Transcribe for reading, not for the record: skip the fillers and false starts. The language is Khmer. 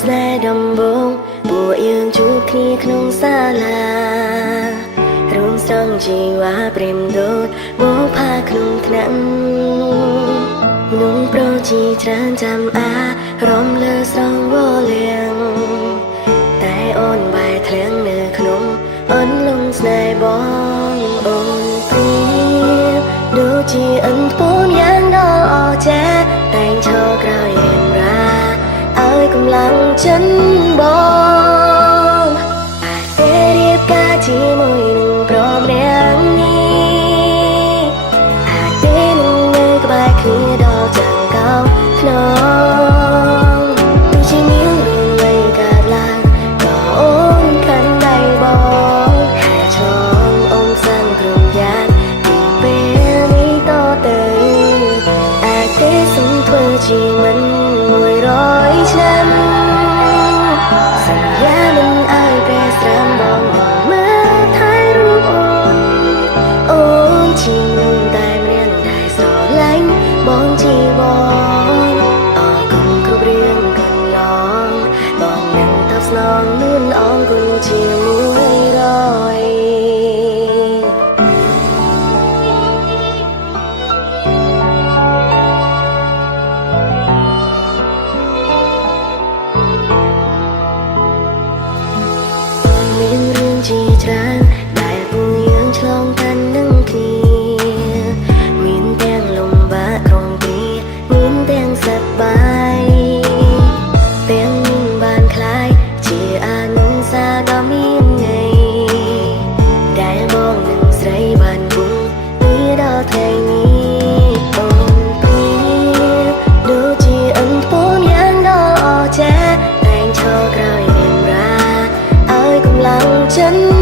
ស្នេហ៍ដំបូងពួកយើងជួបគ្នាក្នុងសាលារួមស្រង់ជីវ៉ាព្រាមដូចមកផាក្នុងថ្នាក់នំប្រូជីច្រើនចាំអារំលើស្រង់វលៀងតែអូនបែរធ្លាក់នៅក្នុងអន់លងស្នេហ៍បងអូនព្រៀបដូចជាអិនពូនយ៉ាងដល់អស្ចារ្យតែងឈរក្រោយអេមរាឲ្យកម្លាំងចិនបងអាចទេរៀបការជាមួយនឹងប្រមរាំងនេះអាចទេនឹងនៅក្បែរគ្នាដល់ចាំកោខ្នងទោះជាមានរឿងអ្វីកើតឡើងក៏អូនកាន់ដៃបងហើយឆ្លងអងសាំងគ្រប់យ៉ាងពីពេលនេះតទៅអាចទេសុំធ្វើជាមិន100ឆ្នាំសន្យាមិនឲ្យពេលស្រាំបងមិនមើលថែរូបអូនជានឹងតែម្នាក់ដែលស្រឡាញ់បងជាបងអរគុណគ្រប់រឿងកន្លងបងនឹងតបស្នងនួនអងគុណ100មានរឿងជាច្រើនដែលពួកយើងឆ្លងកាត់នឹងគ្នាមានទាំងលំបាកក្រុមពីមានទាំងសប្បាយទាំងមានបានคล้ายជាអនុស្សាវរីយ៍ដ៏មានន័យដែលបងនឹងស្រីបានពុំពីដល់ថ្ងៃនេះអូនព្រៀបដូចជាអិនពូនយ៉ាងដ៏អស្ចារ្យតែងឈរក្រោយអេមរាឲ្យកម្លាំងចិន